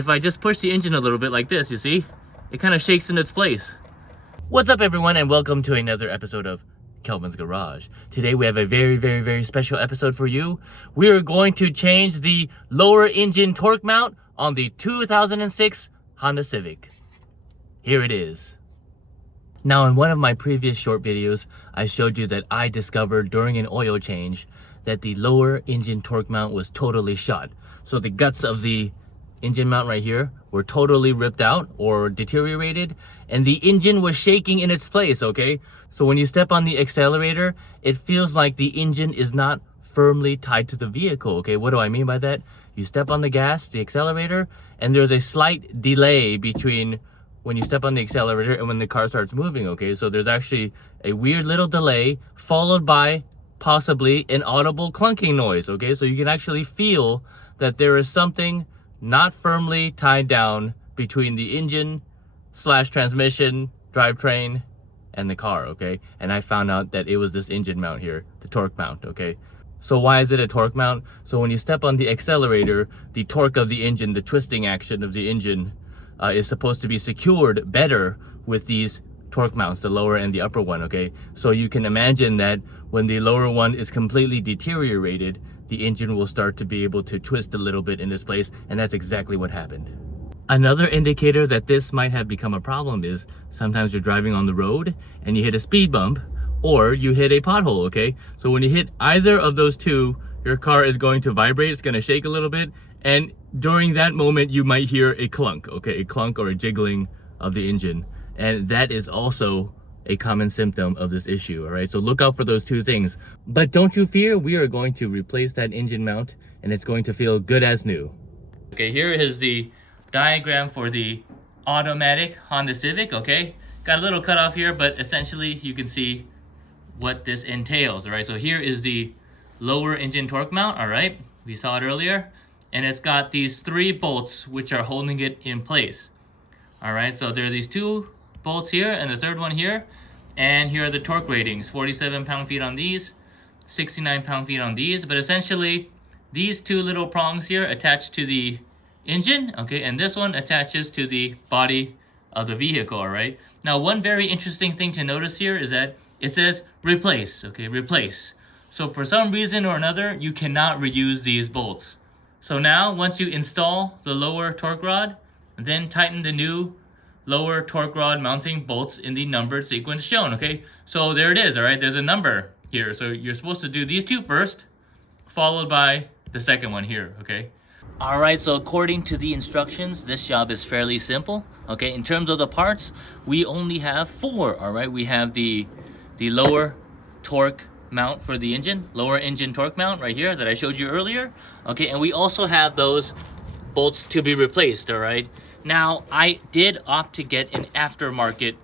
If I just push the engine a little bit like this, you see, it kind of shakes in its place. What's up everyone, and welcome to another episode of Kelvin's Garage. Today we have a very special episode for you. We are going to change the lower engine torque mount on the 2006 Honda Civic. Here it is. Now, in one of my previous short videos, I showed you that I discovered during an oil change that the lower engine torque mount was totally shot. So the guts of the engine mount right here were totally ripped out or deteriorated, and the engine was shaking in its place, okay? So when you step on the accelerator, it feels like the engine is not firmly tied to the vehicle, okay? What do I mean by that? You step on the gas, the accelerator, and there's a slight delay between when you step on the accelerator and when the car starts moving, okay? So there's actually a weird little delay followed by possibly an audible clunking noise, okay? So you can actually feel that there is something not firmly tied down between the engine / transmission, drivetrain, and the car, okay? And I found out that it was this engine mount here, the torque mount, okay? So why is it a torque mount? So when you step on the accelerator, the torque of the engine, the twisting action of the engine is supposed to be secured better with these torque mounts, the lower and the upper one, okay? So you can imagine that when the lower one is completely deteriorated, the engine will start to be able to twist a little bit in this place, and that's exactly what happened. Another indicator that this might have become a problem is sometimes you're driving on the road and you hit a speed bump or you hit a pothole, okay? So when you hit either of those two, your car is going to vibrate, it's gonna shake a little bit, and during that moment you might hear a clunk, okay? A clunk or a jiggling of the engine, and that is also a common symptom of this issue, all right? So look out for those two things. But don't you fear, we are going to replace that engine mount and it's going to feel good as new. Okay, here is the diagram for the automatic Honda Civic, okay? Got a little cutoff here, but essentially you can see what this entails, all right? So here is the lower engine torque mount, all right? We saw it earlier, and it's got these 3 bolts which are holding it in place, all right? So there are these 2 bolts here and the 3rd one here, and here are the torque ratings: 47 pound-feet on these, 69 pound-feet on these. But essentially these 2 little prongs here attach to the engine, okay, and this one attaches to the body of the vehicle, all right? Now, one very interesting thing to notice here is that it says replace, okay, replace. So for some reason or another, you cannot reuse these bolts. So now, once you install the lower torque rod, then tighten the new lower torque rod mounting bolts in the numbered sequence shown, okay? So there it is, all right? There's a number here. So you're supposed to do these 2 first, followed by the second one here, okay? All right, so according to the instructions, this job is fairly simple, okay? In terms of the parts, we only have 4, all right? We have the lower torque mount for the engine, lower engine torque mount right here that I showed you earlier, okay? And we also have those bolts to be replaced, all right? Now, I did opt to get an aftermarket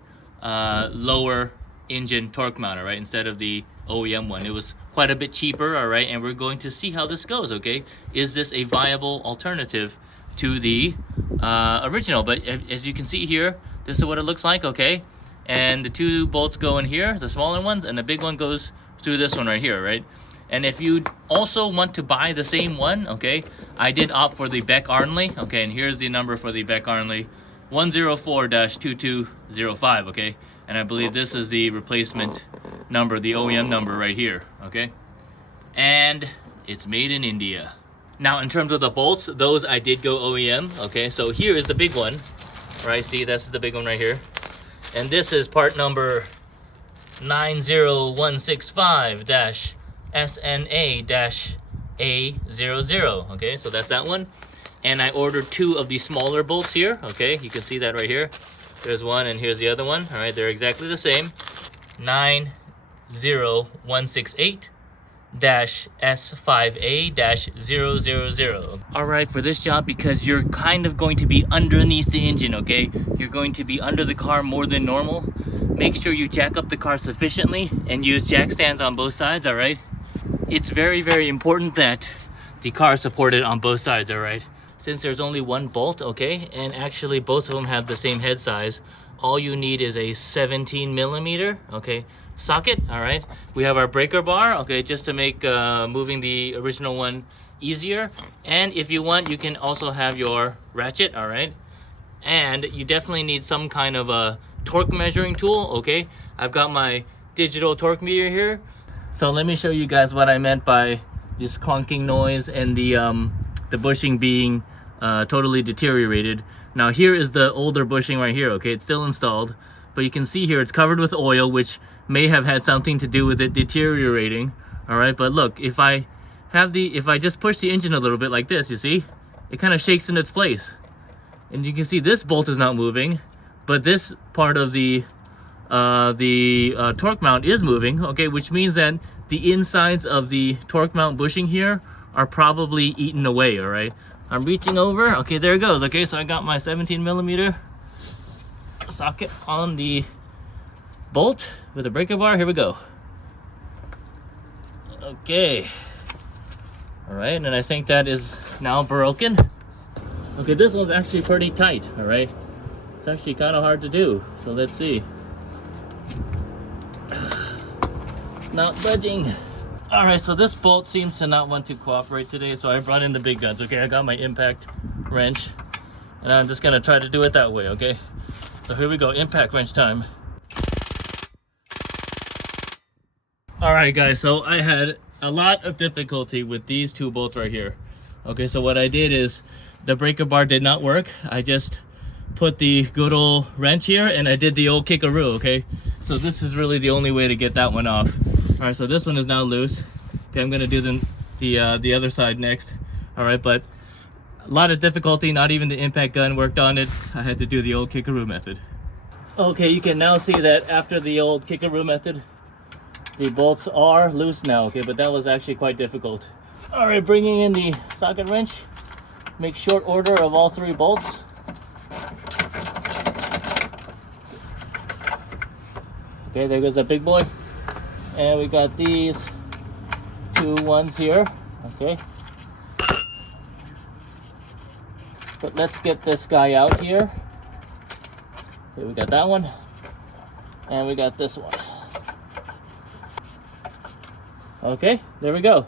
lower engine torque mount, all right, instead of the OEM one. It was quite a bit cheaper, all right, and we're going to see how this goes, okay? Is this a viable alternative to the original? But as you can see here, this is what it looks like, okay? And the 2 bolts go in here, the smaller ones, and the big one goes through this one right here, right? And if you also want to buy the same one, okay, I did opt for the Beck Arnley, okay, and here's the number for the Beck Arnley, 104-2205, okay? And I believe this is the replacement number, the OEM number right here, okay? And it's made in India. Now, in terms of the bolts, those I did go OEM, okay? So here is the big one, right? See, that's the big one right here. And this is part number 90165-SNA-A00, okay? So that's that one. And I ordered 2 of the smaller bolts here, okay? You can see that right here. There's one and here's the other one, all right? They're exactly the same. 90168-S5A-000. All right, for this job, because you're kind of going to be underneath the engine, okay? You're going to be under the car more than normal. Make sure you jack up the car sufficiently and use jack stands on both sides, all right? It's very important that the car is supported on both sides, all right? Since there's only 1 bolt, okay, and actually both of them have the same head size, all you need is a 17mm, okay, socket, all right? We have our breaker bar, okay, just to make moving the original one easier. And if you want, you can also have your ratchet, all right? And you definitely need some kind of a torque measuring tool, okay? I've got my digital torque meter here. So let me show you guys what I meant by this clunking noise and the bushing being totally deteriorated. Now here is the older bushing right here, okay? It's still installed, but you can see here it's covered with oil, which may have had something to do with it deteriorating, all right? But look, if I just push the engine a little bit like this, you see, it kind of shakes in its place. And you can see this bolt is not moving, but this part of the torque mount is moving, okay, which means that the insides of the torque mount bushing here are probably eaten away, all right? I'm reaching over, okay, there it goes, okay, so I got my 17mm socket on the bolt with a breaker bar. Here we go. Okay, all right, and I think that is now broken. Okay, this one's actually pretty tight, all right? It's actually kind of hard to do, so let's see. It's not budging. All right, so this bolt seems to not want to cooperate today, so I brought in the big guns, okay? I got my impact wrench, and I'm just gonna try to do it that way, okay? So here we go, impact wrench time. All right, guys, so I had a lot of difficulty with these two bolts right here. Okay, so what I did is, the breaker bar did not work. I just put the good old wrench here and I did the old kickaroo, okay? So this is really the only way to get that one off. All right, so this one is now loose. Okay, I'm gonna do the other side next. All right, but a lot of difficulty, not even the impact gun worked on it. I had to do the old kickaroo method. Okay, you can now see that after the old kickaroo method, the bolts are loose now, okay? But that was actually quite difficult. All right, bringing in the socket wrench. Make short order of all three bolts. Okay, there goes that big boy. And we got these two ones here, okay. But let's get this guy out here. Okay, we got that one. And we got this one. Okay, there we go.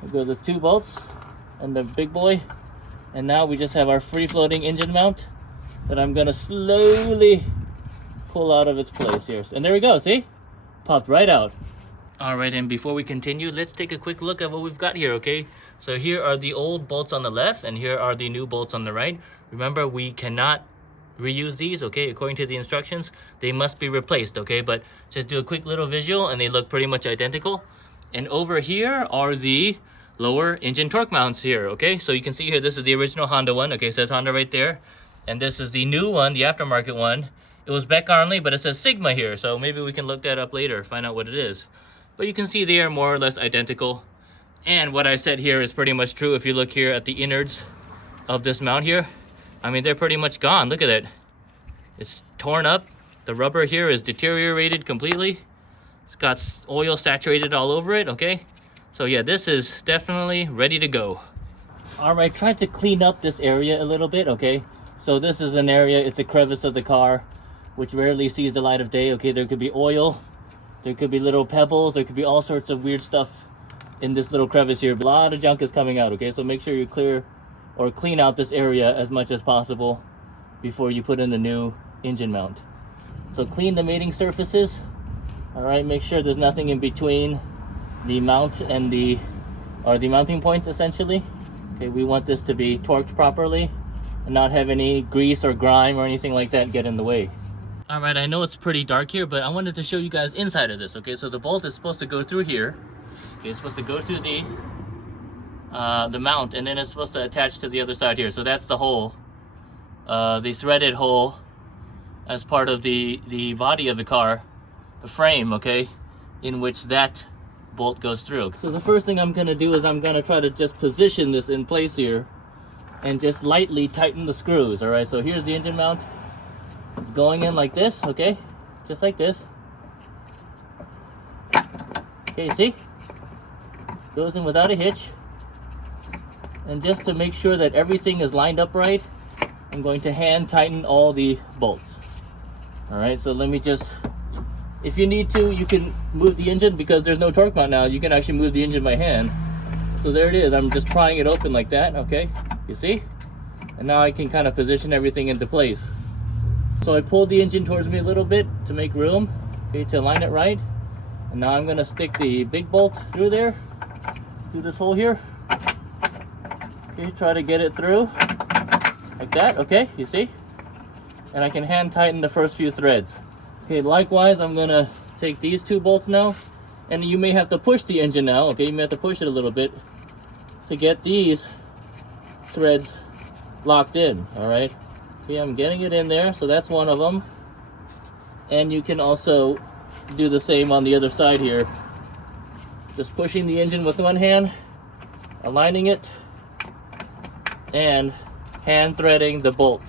There go the two bolts and the big boy. And now we just have our free-floating engine mount that I'm gonna slowly pull out of its place here. And there we go, see? Popped right out. All right, and before we continue, let's take a quick look at what we've got here, okay? So here are the old bolts on the left, and here are the new bolts on the right. Remember, we cannot reuse these, okay? According to the instructions, they must be replaced, okay? But just do a quick little visual, and they look pretty much identical. And over here are the lower engine torque mounts here, okay? So you can see here, this is the original Honda one, okay? It says Honda right there. And this is the new one, the aftermarket one. It was Beck Arnley, but it says Sigma here, so maybe we can look that up later, find out what it is. But you can see they are more or less identical. And what I said here is pretty much true. If you look here at the innards of this mount here, I mean, they're pretty much gone. Look at it. It's torn up. The rubber here is deteriorated completely. It's got oil saturated all over it, okay? So yeah, this is definitely ready to go. All right, trying to clean up this area a little bit, okay? So this is an area, it's a crevice of the car, which rarely sees the light of day, okay? There could be oil, there could be little pebbles, there could be all sorts of weird stuff in this little crevice here. A lot of junk is coming out, okay? So make sure you clear or clean out this area as much as possible before you put in the new engine mount. So clean the mating surfaces, all right? Make sure there's nothing in between the mount and the mounting points, essentially. Okay, we want this to be torqued properly and not have any grease or grime or anything like that get in the way. All right, I know it's pretty dark here, but I wanted to show you guys inside of this, okay? So the bolt is supposed to go through here. Okay, it's supposed to go through the mount, and then it's supposed to attach to the other side here. So that's the hole, the threaded hole as part of the body of the car, the frame, okay, in which that bolt goes through. So the first thing I'm gonna do is I'm gonna try to just position this in place here and just lightly tighten the screws. All right, so here's the engine mount. It's going in like this, okay, just like this. Okay, see, goes in without a hitch. And just to make sure that everything is lined up right, I'm going to hand tighten all the bolts. All right, so let me just, if you need to, you can move the engine because there's no torque mount now. You can actually move the engine by hand. So there it is. I'm just prying it open like that, okay? You see? And now I can kind of position everything into place. So I pulled the engine towards me a little bit to make room, okay, to align it right. And now I'm gonna stick the big bolt through there, through this hole here. Okay, try to get it through, like that, okay, you see? And I can hand tighten the first few threads. Okay, likewise, I'm gonna take these two bolts now, and you may have to push the engine now, okay? You may have to push it a little bit to get these threads locked in, all right? Okay, I'm getting it in there, so that's one of them. And you can also do the same on the other side here. Just pushing the engine with one hand, aligning it, and hand threading the bolt.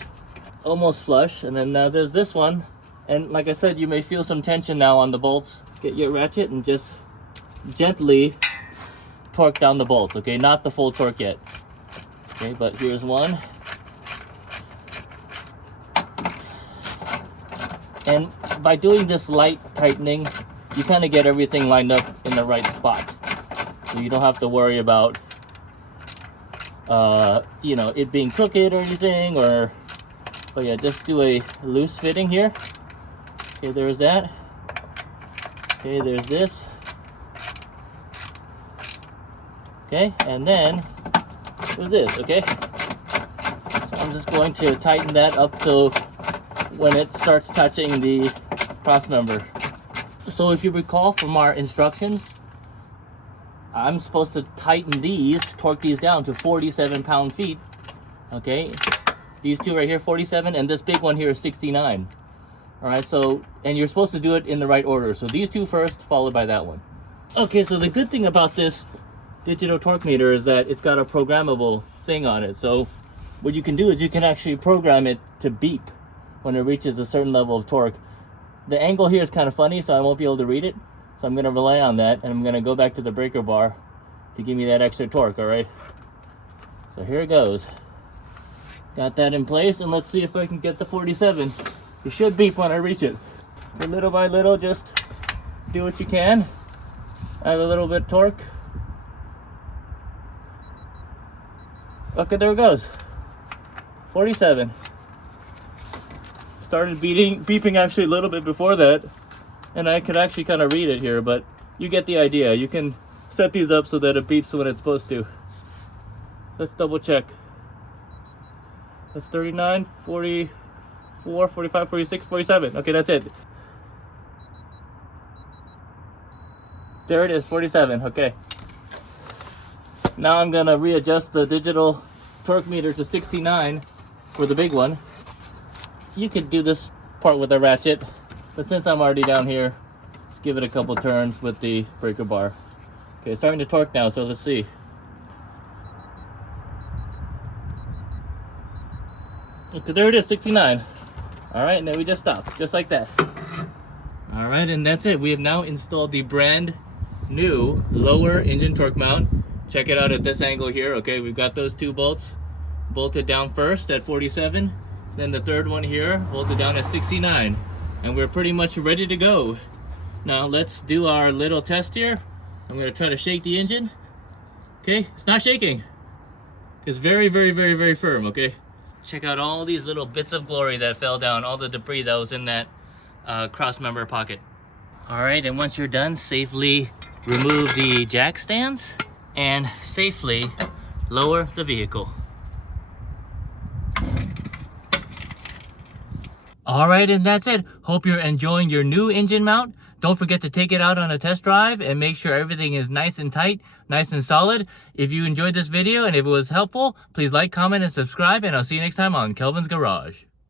Almost flush, and then now there's this one. And like I said, you may feel some tension now on the bolts. Get your ratchet and just gently torque down the bolts, okay? Not the full torque yet. Okay, but here's one. And by doing this light tightening, you kind of get everything lined up in the right spot. So you don't have to worry about, you know, it being crooked or anything, or, but yeah, just do a loose fitting here. Okay, there's that. Okay, there's this. Okay, and then there's this, okay? So I'm just going to tighten that up till when it starts touching the cross member. So if you recall from our instructions, I'm supposed to tighten these, torque these down to 47 pound-feet, okay? These two right here, 47, and this big one here is 69. All right, so, and you're supposed to do it in the right order. So these two first, followed by that one. Okay, so the good thing about this digital torque meter is that it's got a programmable thing on it. So what you can do is you can actually program it to beep when it reaches a certain level of torque. The angle here is kind of funny, so I won't be able to read it. So I'm gonna rely on that, and I'm gonna go back to the breaker bar to give me that extra torque, all right? So here it goes. Got that in place, and let's see if I can get the 47. It should beep when I reach it. Okay, little by little, just do what you can. Add a little bit of torque. Okay, there it goes. 47. Started beeping actually a little bit before that, and I could actually kind of read it here, but you get the idea. You can set these up so that it beeps when it's supposed to. Let's double check. That's 39, 44, 45, 46, 47. Okay, that's it. There it is, 47. Okay. Now I'm gonna readjust the digital torque meter to 69 for the big one. You could do this part with a ratchet, but since I'm already down here, just give it a couple turns with the breaker bar. Okay, it's starting to torque now, so let's see. Okay, there it is, 69. All right, and then we just stop, just like that. All right, and that's it. We have now installed the brand new lower engine torque mount. Check it out at this angle here. Okay, we've got those two bolts bolted down first at 47. Then the third one here bolted down at 69. And we're pretty much ready to go. Now let's do our little test here. I'm gonna try to shake the engine. Okay, it's not shaking. It's very, very, very, very firm, okay? Check out all these little bits of glory that fell down, all the debris that was in that cross member pocket. All right, and once you're done, safely remove the jack stands and safely lower the vehicle. All right, and that's it. Hope you're enjoying your new engine mount. Don't forget to take it out on a test drive and make sure everything is nice and tight, nice and solid. If you enjoyed this video and if it was helpful, please like, comment, and subscribe, and I'll see you next time on Kelvin's Garage.